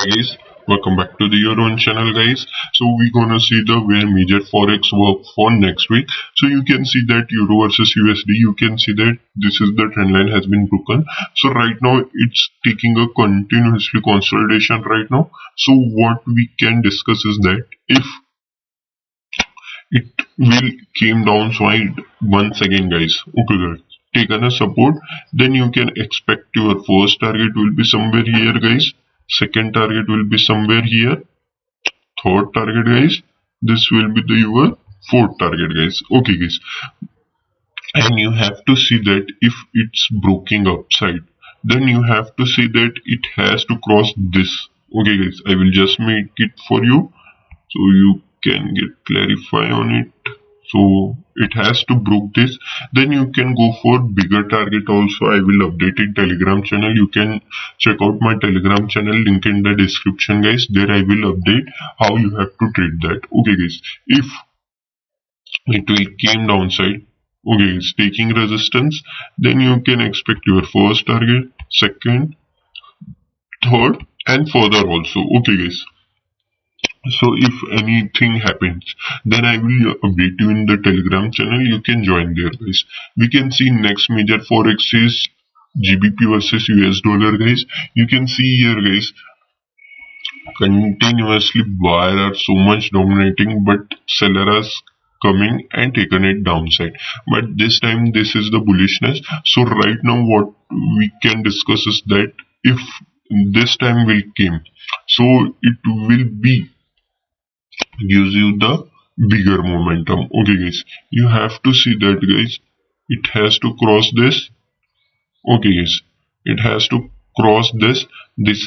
Hi guys, welcome back to the Your Own channel guys. So we're gonna see the where major forex work for next week. So you can see that euro versus USD, you can see that this is the trend line has been broken. So right now it's taking a continuously consolidation right now. So what we can discuss is that if it will came down side once again guys, okay guys, taken a support, then you can expect your first target will be somewhere here guys, second target will be somewhere here, third target guys, this will be the your fourth target guys, okay guys. And you have to see that if it's broken upside, then you have to see that it has to cross this, okay guys. I will just make it for you so you can get clarify on it. So it has to broke this, then you can go for bigger target also. I will update in Telegram channel. You can check out my Telegram channel, link in the description guys. There I will update how you have to trade that, okay guys. If it will came downside, okay guys, taking resistance, then you can expect your first target, second, third and further also, okay guys. So if anything happens, then I will update you in the Telegram channel. You can join there guys. We can see next major forex is GBP versus US dollar guys. You can see here guys, continuously buyer are so much dominating, but seller is coming and taken it downside. But this time this is the bullishness. So right now what we can discuss is that if this time will came, so it will be gives you the bigger momentum, okay guys. You have to see that guys, it has to cross this, okay guys, it has to cross this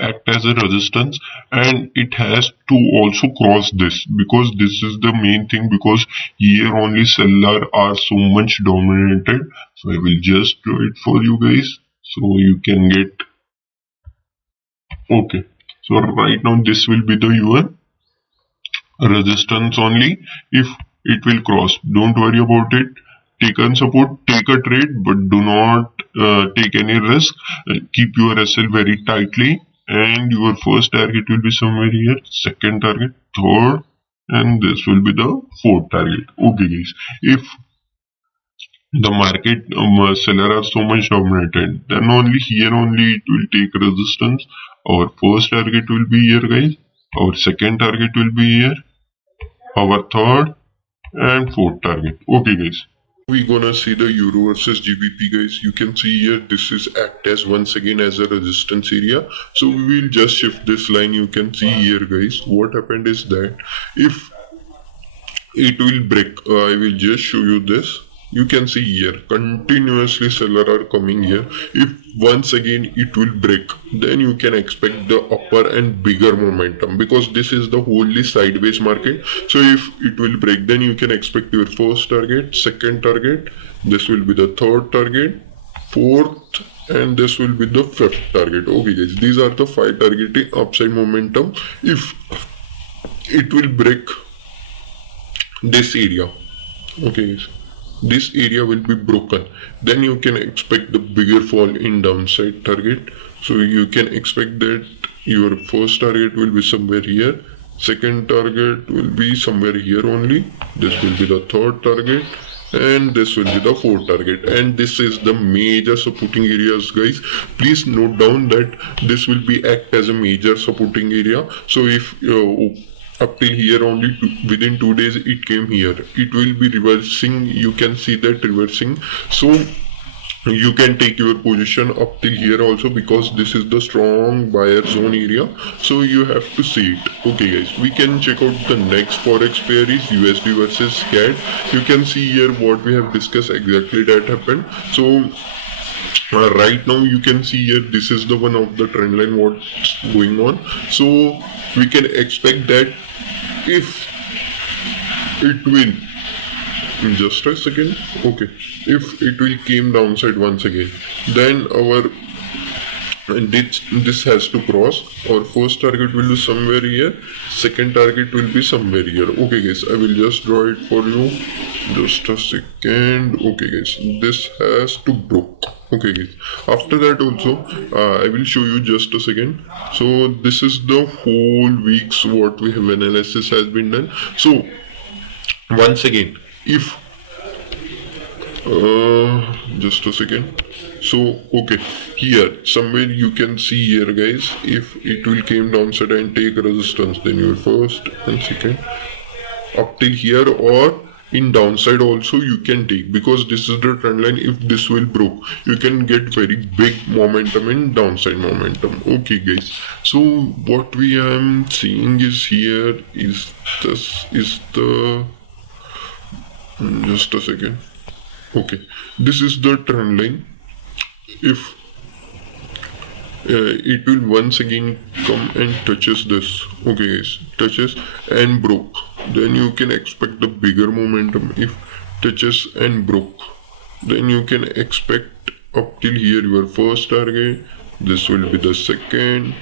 act as a resistance, and it has to also cross this, because this is the main thing, because here only seller are so much dominated. So I will just do it for you guys so you can get, okay. So right now this will be the your resistance only. If it will cross, don't worry about it. Take on support, take a trade, but do not take any risk. Keep your SL very tightly, and your first target will be somewhere here, second target, third, and this will be the fourth target, okay guys. If the market seller are so much dominated, then only here only it will take resistance. Our first target will be here guys, our second target will be here, our third and fourth target, okay guys. We're gonna see the euro versus GBP guys. You can see here this is act as once again as a resistance area. So we will just shift this line. You can see here guys, what happened is that if it will break, I will just show you this. You can see here continuously seller are coming here. If once again it will break, then you can expect the upper and bigger momentum, because this is the wholly sideways market. So if it will break, then you can expect your first target, second target, this will be the third target, fourth, and this will be the fifth target, okay guys. These are the 5 targeting upside momentum. If it will break this area, okay guys, this area will be broken, then you can expect the bigger fall in downside target. So you can expect that your first target will be somewhere here, second target will be somewhere here only, this will be the third target, and this will be the fourth target. And this is the major supporting areas guys. Please note down that this will be act as a major supporting area. So if up till here only within 2 days it came here, it will be reversing. You can see that reversing. So you can take your position up till here also, because this is the strong buyer zone area. So you have to see it, okay guys. We can check out the next forex pair is USD versus CAD. You can see here what we have discussed, exactly that happened. So right now you can see here this is the one of the trend line what's going on. So we can expect that if it will, just a second, okay, if it will came downside once again, then our and this has to cross. Our first target will be somewhere here, second target will be somewhere here. Okay guys, I will just draw it for you, just a second. Okay guys, this has to broke. Okay guys, after that also I will show you, just a second. So this is the whole week's what we have analysis has been done. So once again, if just a second. So okay, here somewhere you can see here guys, if it will came downside and take resistance, then your first and second up till here, or in downside also you can take, because this is the trend line. If this will broke, you can get very big momentum in downside momentum. Okay guys, so what we am seeing is here is this is the just a second. Okay, this is the trend line. If it will once again come and touches this, okay guys, touches and broke, then you can expect the bigger momentum. If touches and broke, then you can expect up till here your first target, this will be the second,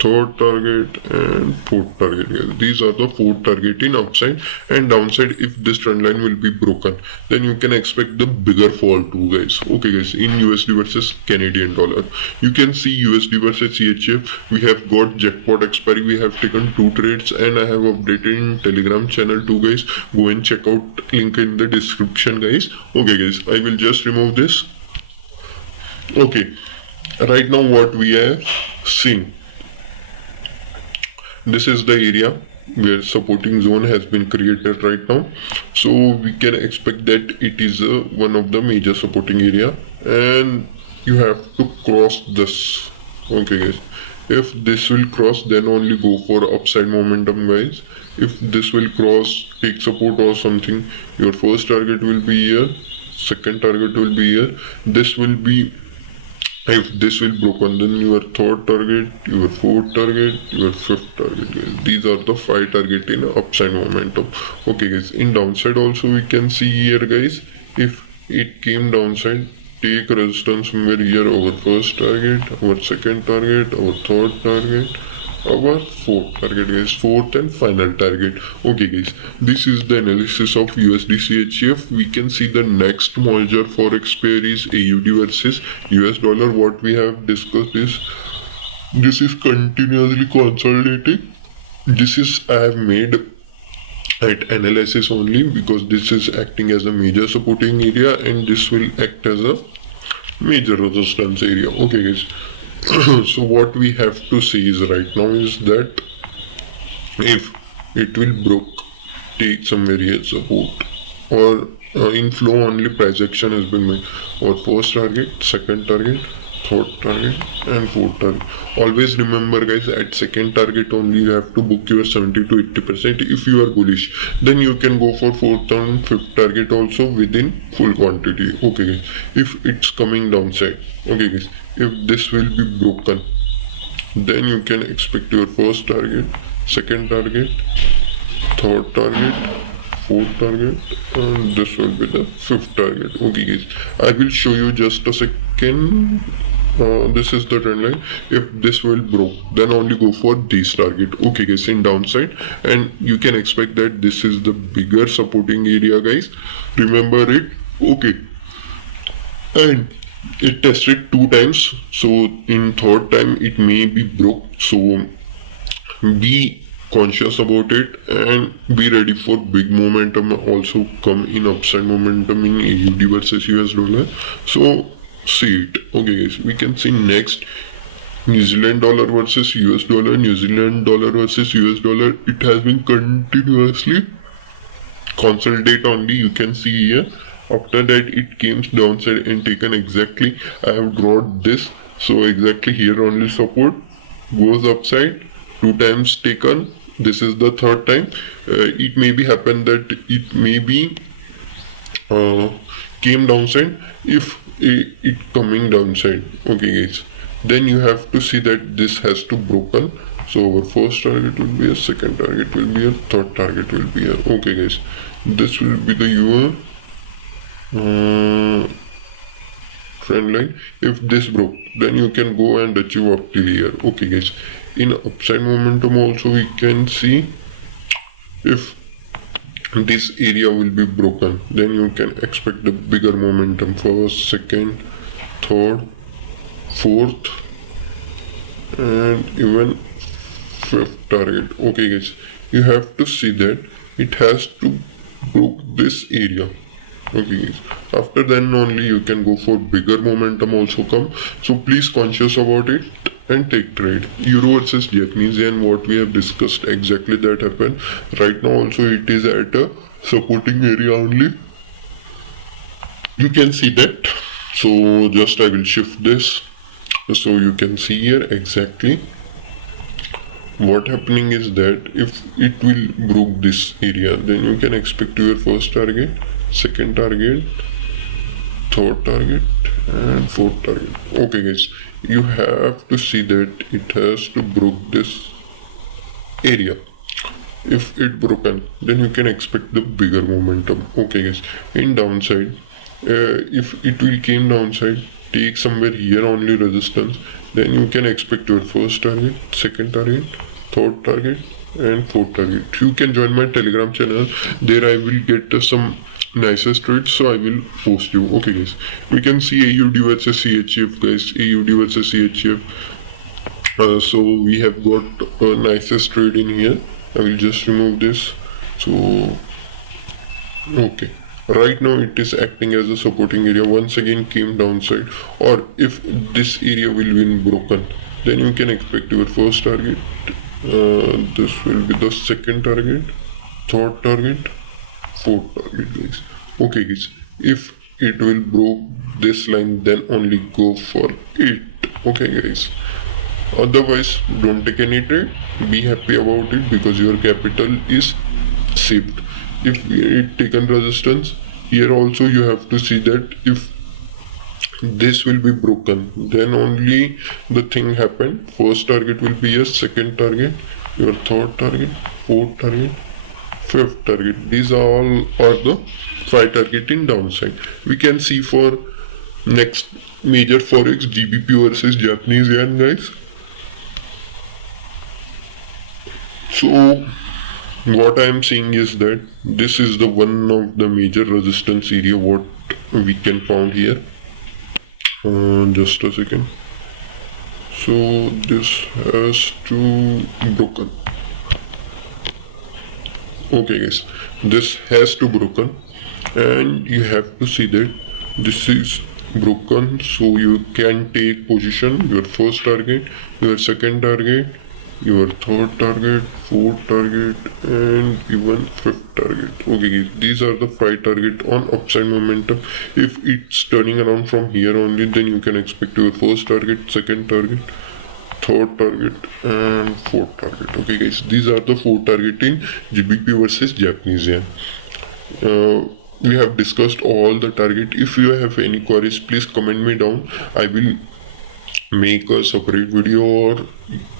third target and fourth target guys. These are the four target in upside and downside. If this trend line will be broken, then you can expect the bigger fall too guys. Okay guys, in USD versus Canadian dollar, you can see USD versus CHF, we have got jackpot expiry. We have taken 2 trades and I have updated in Telegram channel too guys. Go and check out, link in the description guys. Okay guys, I will just remove this. Okay, right now what we have seen, this is the area where supporting zone has been created right now. So we can expect that it is one of the major supporting area, and you have to cross this. Okay guys, if this will cross, then only go for upside momentum guys. If this will cross, take support or something, your first target will be here, second target will be here, this will be, if this will broken, then your third target, your fourth target, your fifth target guys. These are the 5 target in upside momentum. Okay guys, in downside also we can see here guys, if it came downside, take resistance somewhere here, our first target, our second target, our third target, our fourth target guys, fourth and final target. Okay guys, this is the analysis of USD CHF. We can see the next major forex pair is AUD versus US dollar. What we have discussed is, this is continuously consolidating. This is I have made at analysis only, because this is acting as a major supporting area and this will act as a major resistance area. Okay guys, so what we have to see is right now is that if it will broke, take somewhere here support, or in flow only price action has been made, or first target, second target, third target and fourth target. Always remember guys, at second target only you have to book your 70 to 80%. If you are bullish, then you can go for fourth and fifth target also within full quantity. Okay guys, if it's coming downside, okay guys, if this will be broken, then you can expect your first target, second target, third target, fourth target, and this will be the fifth target. Okay guys, I will show you just a second. This is the trend line. If this will broke, then only go for this target. Okay guys, in downside, and you can expect that this is the bigger supporting area guys, remember it. Okay, and it tested 2 times, so in third time it may be broke. So be conscious about it and be ready for big momentum also come in upside momentum in AUD versus US dollar. So see it. Okay guys, we can see next New Zealand dollar versus US dollar. New Zealand dollar versus US dollar, it has been continuously consolidate only. You can see here, after that it came downside and taken exactly, I have drawn this, so exactly here only support, goes upside, 2 times taken, this is the third time. It may be happen that it may be came downside. If it coming downside, okay guys, then you have to see that this has to broken. So our first target will be a, second target will be a, third target will be a. Okay guys, this will be the your trend line. If this broke, then you can go and achieve up till here. Okay guys, in upside momentum also we can see if this area will be broken, then you can expect the bigger momentum. First, second, third, fourth, and even fifth target. Okay guys, you have to see that it has to broke this area. Okay guys, after then only you can go for bigger momentum also come. So please conscious about it and take trade. Euro versus Japanese yen, what we have discussed, exactly that happened. Right now also it is at a supporting area only. You can see that. So just I will shift this so you can see here exactly what happening is that if it will broke this area, then you can expect your first target, second target, third target, and fourth target. Okay guys, you have to see that it has to broke this area. If it broken, then you can expect the bigger momentum. Okay guys, in downside, if it will came downside, take somewhere here only resistance, then you can expect your first target, second target, third target, and fourth target. You can join my Telegram channel. There I will get some nicest trades, so I will post you. Okay guys, we can see AUD versus CHF guys, AUD versus CHF. So we have got a nicest trade in here. I will just remove this. So okay, right now it is acting as a supporting area. Once again came downside, or if this area will be broken, then you can expect your first target, this will be the second target, third target, fourth target guys. Okay guys, if it will broke this line, then only go for it. Okay guys, otherwise don't take any trade. Be happy about it because your capital is saved. If it taken resistance, here also you have to see that if this will be broken, then only the thing happened. First target will be your second target, your third target, fourth target, fifth target. These all are the 5 target in downside. We can see for next major forex GBP versus Japanese yen guys. So what I am saying is that this is the one of the major resistance area what we can found here. Just a second. So this has to broken. Okay guys, this has to broken, and you have to see that this is broken, so you can take position, your first target, your second target, your third target, fourth target, and even fifth target. Okay guys, these are the 5 target on upside momentum. If it's turning around from here only, then you can expect your first target, second target, third target, and fourth target. Okay guys, these are the 4 target in GBP versus Japanese yen. We have discussed all the target. If you have any queries, please comment me down. I will make a separate video or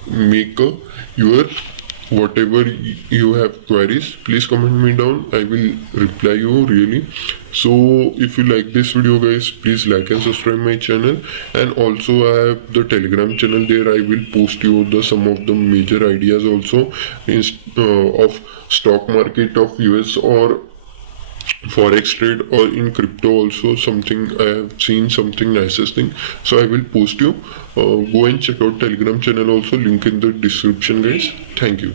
make a your whatever you have queries. Please comment me down. I will reply you really. So if you like this video guys, please like and subscribe my channel, and also I have the Telegram channel. There I will post you the some of the major ideas also in, of stock market of US or forex trade, or in crypto also. Something I have seen something nicest thing, so I will post you. Go and check out Telegram channel also, link in the description guys. Thank you.